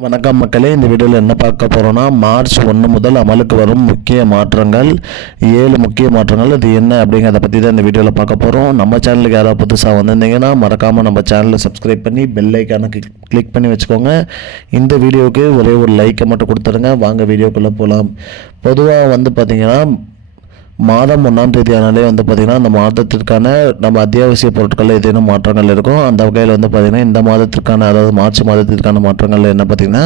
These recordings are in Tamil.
வணக்கம் மக்களே, இந்த வீடியோவில் என்ன பார்க்க போகிறோன்னா, மார்ச் 1 முதல் அமலுக்கு வரும் முக்கிய மாற்றங்கள் 7 முக்கிய மாற்றங்கள். அது என்ன அப்படிங்கிறத பற்றி தான் இந்த வீடியோவில் பார்க்க போகிறோம். நம்ம சேனலுக்கு யாராவது புதுசாக வந்திருந்தீங்கன்னா மறக்காமல் நம்ம சேனலை சப்ஸ்கிரைப் பண்ணி பெல் ஐக்கானை கிளிக் பண்ணி வச்சுக்கோங்க. இந்த வீடியோவுக்கு ஒரே ஒரு லைக்கை மட்டும் கொடுத்துருங்க. வாங்க வீடியோக்குள்ளே போகலாம். பொதுவாக பார்த்திங்கன்னா மாதம் 1ஆம் தேதி ஆனாலே பார்த்திங்கன்னா அந்த மாதத்திற்கான நம்ம அத்தியாவசிய பொருட்களில் ஏதேனும் மாற்றங்கள் இருக்கும். அந்த வகையில் பார்த்திங்கன்னா இந்த மாதத்திற்கான, அதாவது மார்ச் மாதத்திற்கான மாற்றங்கள் என்ன பார்த்திங்கன்னா,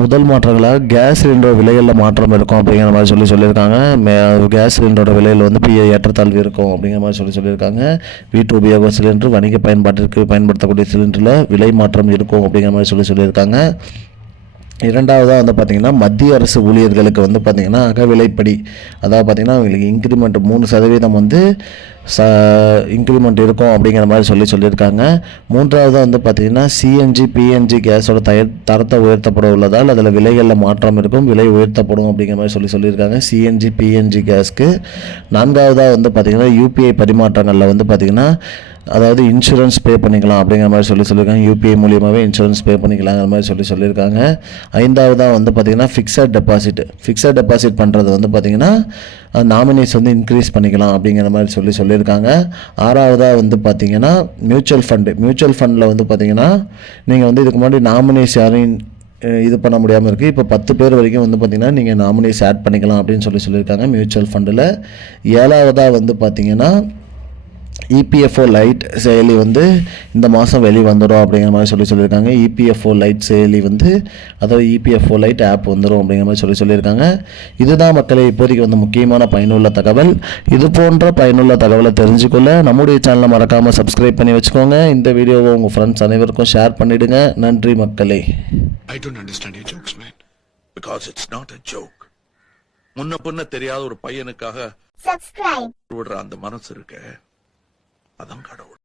முதல் மாற்றங்களாக கேஸ் சிலிண்டர் விலைகளில் மாற்றம் இருக்கும் அப்படிங்கிற மாதிரி சொல்லியிருக்காங்க. கேஸ் சிலிண்டரோட விலையில் பெரிய ஏற்றத்தாழ்வு இருக்கும் அப்படிங்கிற மாதிரி சொல்லியிருக்காங்க. வீட்டு உபயோக சிலிண்டர், வணிக பயன்பாட்டிற்கு பயன்படுத்தக்கூடிய சிலிண்டரில் விலை மாற்றம் இருக்கும் அப்படிங்கிற மாதிரி சொல்லியிருக்காங்க. இரண்டாவதாக பார்த்திங்கன்னா மத்திய அரசு ஊழியர்களுக்கு பார்த்திங்கன்னா அகவிலைப்படி, அதாவது பார்த்திங்கன்னா அவங்களுக்கு இன்க்ரிமெண்ட் 3% இன்க்ரிமெண்ட் இருக்கும் அப்படிங்கிற மாதிரி சொல்லியிருக்காங்க. மூன்றாவதாக பார்த்திங்கன்னா சிஎன்ஜி பிஎன்ஜி கேஸோட தரத்தை உயர்த்தப்பட உள்ளதால் அதில் விலைகளில் மாற்றம் இருக்கும், விலை உயர்த்தப்படும் அப்படிங்கிற மாதிரி சொல்லியிருக்காங்க சிஎன்ஜி பிஎன்ஜி கேஸ்க்கு. நான்காவதாக பார்த்திங்கன்னா யூபிஐ பரிமாற்றங்களில் பார்த்திங்கன்னா, அதாவது இன்சூரன்ஸ் பே பண்ணிக்கலாம் அப்படிங்கிற மாதிரி சொல்லியிருக்காங்க. யூபிஐ மூலியமாகவே இன்சூரன்ஸ் பே பண்ணிக்கலாங்கிற மாதிரி சொல்லியிருக்காங்க. ஐந்தாவதாக பார்த்திங்கன்னா ஃபிக்ஸட் டெபாசிட் பண்ணுறது பார்த்திங்கன்னா நாமினிஸ் இன்க்ரீஸ் பண்ணிக்கலாம் அப்படிங்கிற மாதிரி சொல்லியிருக்காங்க. ஆறாவதாக பார்த்திங்கன்னா மியூச்சுவல் ஃபண்டில் பார்த்திங்கன்னா நீங்கள் இதுக்கு முன்னாடி நாமினிஸ் யாரையும் இது பண்ண முடியாமல் இருக்குது. இப்போ 10 பேர் வரைக்கும் பார்த்திங்கன்னா நீங்கள் நாமினிஸ் ஆட் பண்ணிக்கலாம் அப்படின்னு சொல்லியிருக்காங்க மியூச்சுவல் ஃபண்டில். ஏழாவதாக பார்த்திங்கன்னா இபிஎஃப்ஓ லைட் செயலி இந்த மாதம் வந்துடும் அப்படிங்கிற மாதிரி சொல்லியிருக்காங்க. இபிஎஃப்ஓ லைட் செயலி அதாவது இபிஎஃப்ஓ லைட் ஆப் வந்துடும் அப்படிங்கிற மாதிரி சொல்லியிருக்காங்க. இதுதான் மக்களே இப்போதைக்கு முக்கியமான பயனுள்ள தகவல். இது போன்ற பயனுள்ள தகவலை தெரிஞ்சுக்கொள்ள நம்முடைய சேனலை மறக்காமல் சப்ஸ்கிரைப் பண்ணி வச்சுக்கோங்க. இந்த வீடியோவை உங்கள் ஃப்ரெண்ட்ஸ் அனைவருக்கும் ஷேர் பண்ணிவிடுங்க. நன்றி மக்களே. I don't understand your jokes, man. Because it's not a joke. முன்ன பின்ன தெரியாத ஒரு பையனுக்காக விடுற அந்த மனசு இருக்க, அதான் கடவுள்.